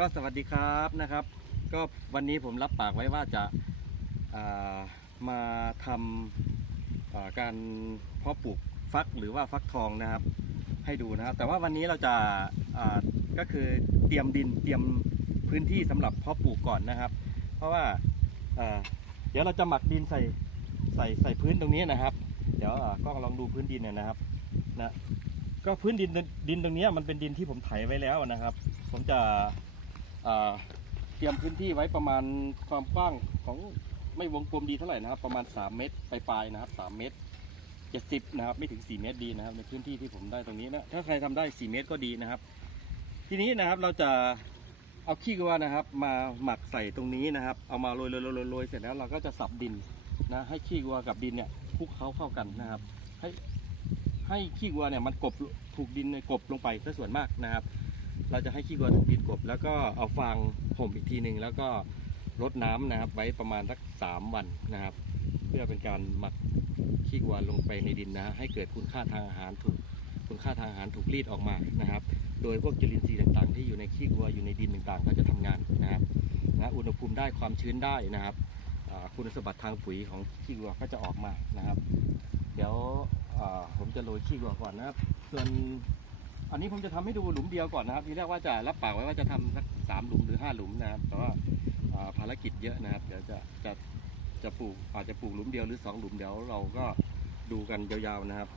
ก็สวัสดีครับนะครับ ก็วันนี้ผมรับปากไว้ว่าจะามาทำาการเพาะปลูกฟักหรือว่าฟักทองนะครับ ให้ดูนะครับ แต่ว่าวันนี้เราจะาก็คือเตรียมดินเตรียมพื้นที่สำหรับเพาะปลูกก่อนนะครับ เพราะว่าาเดี๋ยวเราจะหมักดินใส่ใส่ใส่พื้นตรงนี้นะครับ เดี๋ยวกล้องลองดูพื้นดินเนี่ยนะครับนะก็พื้นดินดินตรงนี้มันเป็นดินที่ผมไถไว้แล้วนะครับ ผมจะ เตรียมพื้นที่ไว้ประมาณความกว้างของไม่วงกลมดีเท่าไหร่นะครับ ประมาณ 3 เมตรปลายๆนะครับ 3 เมตร70นะครับไม่ถึง 4 เมตรดีนะครับ ในพื้นที่ที่ผมได้ตรงนี้นะถ้าใครทำได้ 4 เมตรก็ดีนะครับ ทีนี้นะครับเราจะเอาขี้วัวนะครับ มาหมักใส่ตรงนี้นะครับ เอามาโรยๆๆๆโรยเสร็จแล้วเราก็จะสับดินนะให้ขี้วัวกับดินเนี่ยคลุกเคล้าเข้ากันนะครับ ให้ให้ขี้วัวเนี่ยมันกบถูกดินเนี่ยกบลงไปซะส่วนมากนะครับ เราจะให้ขี้วัวถูกดินกบ แล้วก็เอาฟางห่มอีกทีหนึ่งแล้วก็รดน้ำนะครับไว้ประมาณสักสามวันนะครับ เพื่อเป็นการหมักขี้วัวลงไปในดินนะ ให้เกิดคุณค่าทางอาหารถูกคุณค่าทางอาหารถูกรีดออกมานะครับ โดยพวกจุลินทรีย์ต่างๆ ที่อยู่ในขี้วัวอยู่ในดินต่างๆ ก็จะทำงานนะครับนะอุณหภูมิได้ความชื้นได้นะครับคุณสมบัติทางปุ๋ยของขี้วัวก็จะออกมานะครับ เดี๋ยวผมจะโรยขี้วัวก่อนนะครับส่วน อันนี้ผมจะทำให้ดูหลุมเดียวก่อนนะครับทีแรกว่าจะรับปากไว้ว่าจะทำสักสามหลุมหรือห้าหลุมนะครับแต่ว่าภารกิจเยอะนะครับ เดี๋ยวจะจะจะปลูกอาจจะปลูกหลุมเดียวหรือสองหลุมเดี๋ยวเราก็ดูกันยาวๆนะครับ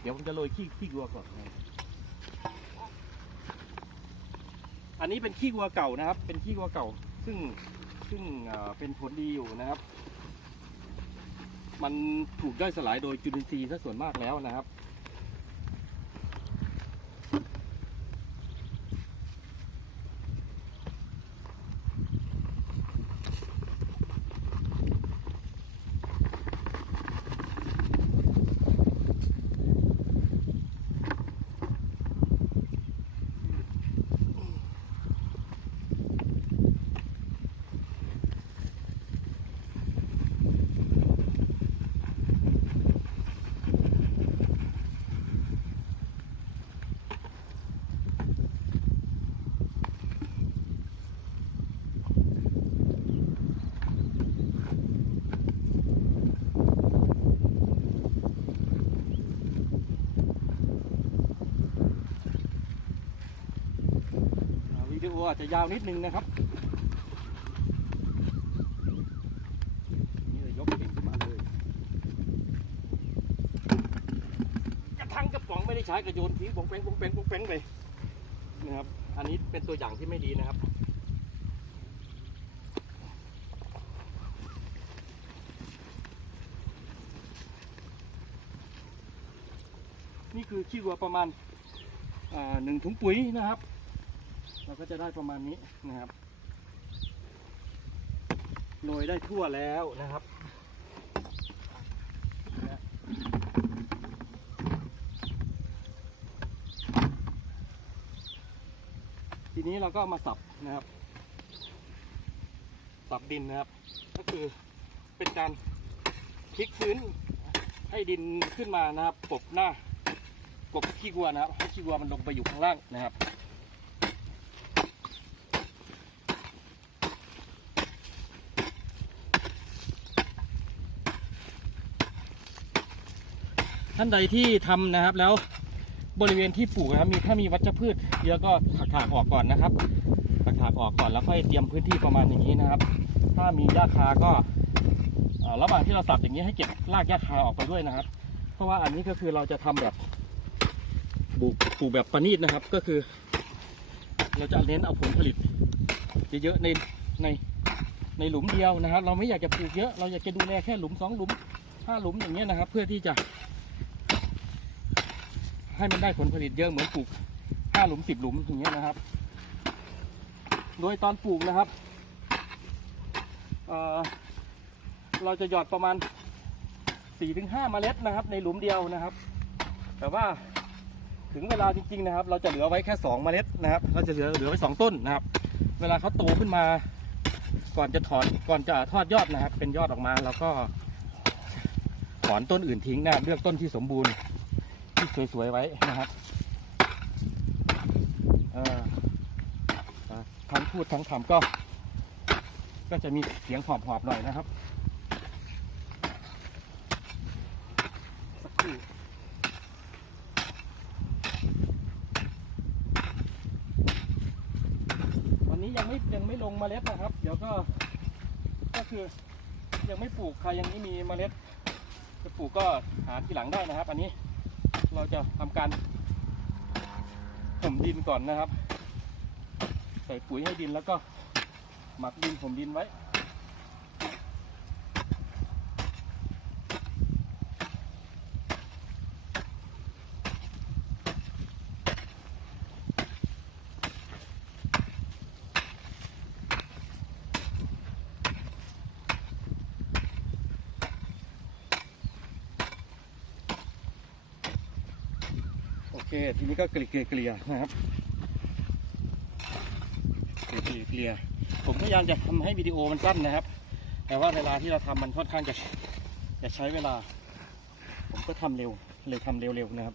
เดี๋ยวผมจะโรยขี้ขี้วัวก่อนนะอันนี้เป็นขี้วัวเก่านะครับ เป็นขี้วัวเก่า ซึ่งซึ่งเอ่อเป็นผลดีอยู่นะครับ มันถูกย่อยสลายโดยจุลินทรีย์ซะส่วนมากแล้วนะครับ ดีโออาจจะยาวนิดนึงนะครับนี่เลยยกเก่งขึ้นมาเลยกระทั่งกระป๋องไม่ได้ใช้กระโยนทิ้งปงแปงปงแปงปงแปงไปนะครับ อันนี้เป็นตัวอย่างที่ไม่ดีนะครับนี่คือขี้วัวประมาณหนึ่งถุงปุ๋ยนะครับ เราก็จะได้ประมาณนี้นะครับโรยได้ทั่วแล้วนะครับทีนี้เราก็มาสับนะครับ สับดินนะครับ ก็คือเป็นการพลิกพื้นให้ดินขึ้นมานะครับกบหน้ากบขี้วัวนะครับ ให้ขี้วัวมันลงไปอยู่ข้างล่างนะครับ ท่านใดที่ทำนะครับแล้วบริเวณที่ปลูกนะครับมีถ้ามีวัชพืชเยอะก็ถักถากออกก่อนนะครับถักถากออกก่อนแล้วค่อยเตรียมพื้นที่ประมาณอย่างนี้นะครับ ถ้ามีหญ้าคาก็ระหว่างที่เราสับอย่างนี้ให้เก็บรากหญ้าคาออกไปด้วยนะครับ เพราะว่าอันนี้ก็คือเราจะทำแบบปลูกปลูกแบบประณีตนะครับ ก็คือ เราจะเน้นเอาผลผลิตเยอะๆในในในหลุมเดียวนะครับ เราไม่อยากจะปลูกเยอะ เราอยากจะดูแลแค่หลุมสองหลุมห้าหลุมอย่างเงี้ยนะครับ เพื่อที่จะ ให้มันได้ผลผลิตเยอะเหมือนปลูกห้าหลุมสิบหลุมอย่างเงี้ยนะครับ โดยตอนปลูกนะครับเเราจะหยอดประมาณ4-5ถึงเมล็ดนะครับ ในหลุมเดียวนะครับ แต่ว่าถึงเวลาจริงๆนะครับ เราจะเหลือไว้แค่ 2 เมล็ดนะครับ เราจะเหลือเหลือไว้ 2 ต้นนะครับ เวลาเขาโตขึ้นมา ก่อนจะถอนก่อนจะทอดยอดนะครับ เป็นยอดออกมาเราก็ถอนต้นอื่นทิ้งนะเลือกต้นที่สมบูรณ์ ที่สวยๆไว้นะครับเอออ่าพูดทั้งทำก็ ก็จะมีเสียงหอบๆหน่อยนะครับสักครู่วันนี้ยังไม่ยังไม่ลงเมล็ดนะครับ เดี๋ยวก็ก็คือยังไม่ปลูกใครยังไม่มีเมล็ดจะปลูกก็หาทีหลังได้นะครับ อันนี้ เราจะทำการถมดินก่อนนะครับ ใส่ปุ๋ยให้ดินแล้วก็หมักดินถมดินไว้ เคทีนี้ก็เกลี่ยเกลี่ยนะครับเกลี่ยเกลี่ยผมพยายามจะทำให้วิดีโอมันสั้นนะครับ แต่ว่าเวลาที่เราทำมันค่อนข้างจะจะใช้เวลา ผมก็ทำเร็วเลยทำเร็วๆนะครับ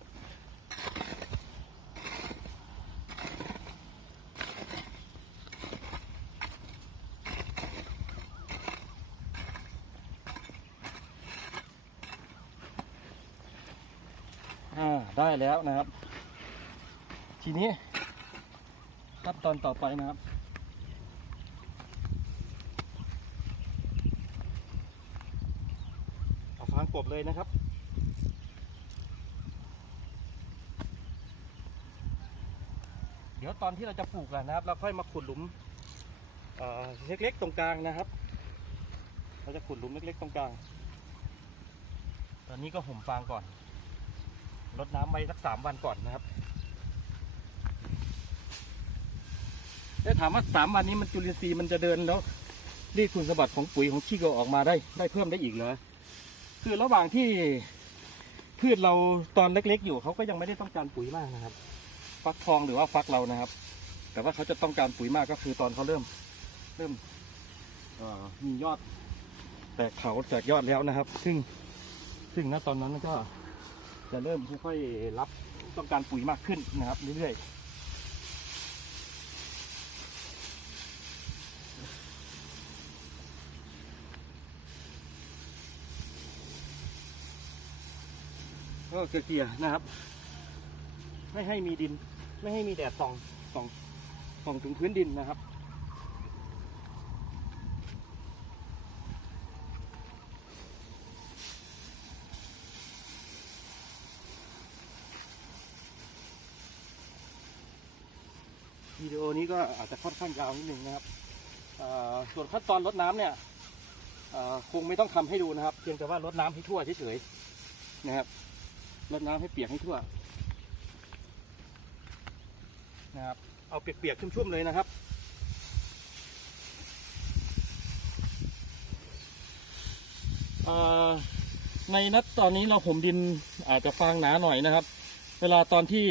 อ่า ได้แล้วนะครับ ทีนี้ขั้นตอนต่อไปนะครับ เอาฟางกบเลยนะครับเดี๋ยวตอนที่เราจะปลูกนะครับ เราค่อยมาขุดหลุมเเล็กๆตรงกลางนะครับ เราจะขุดหลุมเล็กๆตรงกลาง ตอนนี้ก็ห่มฟางก่อน รดน้ำไว้สักสามวันก่อนนะครับได้ถามว่าสามวันนี้มันจุลินทรีย์มันจะเดินแล้วรีดคุณสมบัติของปุ๋ยของขี้เกออกมาได้ได้เพิ่มได้อีกเหรอคือระหว่างที่พืชเราตอนเล็ก ๆ อยู่เขาก็ยังไม่ได้ต้องการปุ๋ยมากนะครับ ฟักทองหรือว่าฟักเรานะครับ แต่ว่าเขาจะต้องการปุ๋ยมากก็คือตอนเขาเริ่ม เริ่มมียอด แตกเขาแตกยอดแล้วนะครับ ซึ่งซึ่งณตอนนั้นก็ จะเริ่มค่อยๆรับต้องการปุ๋ยมากขึ้นนะครับเรื่อยๆก็เกลี่ยนะครับ ไม่ให้มีดิน ไม่ให้มีแดดส่องส่องส่องถึงพื้นดินนะครับ วิดีโอนี้ก็อาจจะค่อนข้างยาวนิดนึงนะครับส่วนขั้นตอนรดน้ำเนี่ยคงไม่ต้องทำให้ดูนะครับ เพียงแต่ว่ารดน้ำให้ทั่วเฉยๆนะครับรดน้ำให้เปียกให้ทั่วนะครับเอาเปียกๆชุ่มๆเลยนะครับในนัดตอนนี้เราผมดินอาจจะฟางหนาหน่อยนะครับ เวลาตอนที่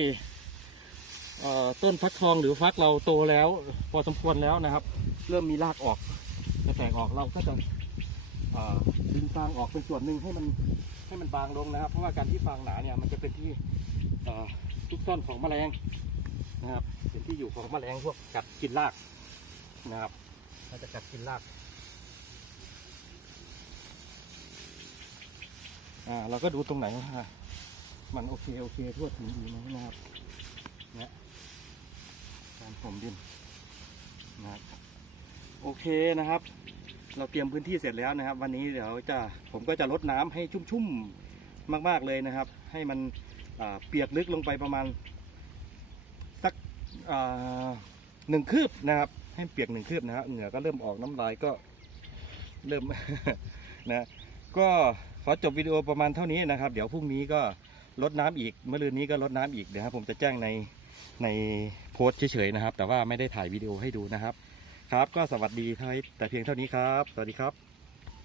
ต้นฟักทองหรือฟักเราโตแล้ว พอสมควรแล้วนะครับ เริ่มมีรากออกจะแตกออกเราก็จะดึงฟางออกเป็นส่วนหนึ่งให้มันให้มันบางลงนะครับ เพราะว่าการที่ฟางหนาเนี่ยมันจะเป็นที่ทุกซ่อนของแมลงนะครับเป็นที่อยู่ของแมลงพวกกัดกินรากนะครับมันจะกัดกินรากอ่าเราก็ดูตรงไหนว่ามันโอเคโอเคทั่วถึงดีไหมนะครับการ ผมดินนะครับโอเคนะครับ เราเตรียมพื้นที่เสร็จแล้วนะครับ วันนี้เดี๋ยวจะผมก็จะลดน้ำให้ชุ่มๆมากๆเลยนะครับ ให้มันเปียกลึกลงไปประมาณสักหนึ่งคืบนะครับ ให้เปียกหนึ่งคืบนะครับเหงื่อก็เริ่มออกน้ำลายก็เริ่มนะก็ขอจบวิดีโอประมาณเท่านี้นะครับ เดี๋ยวพรุ่งนี้ก็ลดน้ำอีกเมื่อรืนนี้ก็ลดน้ำอีกเดี๋ยวผมจะแจ้งใน ในโพสต์เฉยๆนะครับ แต่ว่าไม่ได้ถ่ายวิดีโอให้ดูนะครับ ครับก็สวัสดีท้ายแต่เพียงเท่านี้ครับ สวัสดีครับ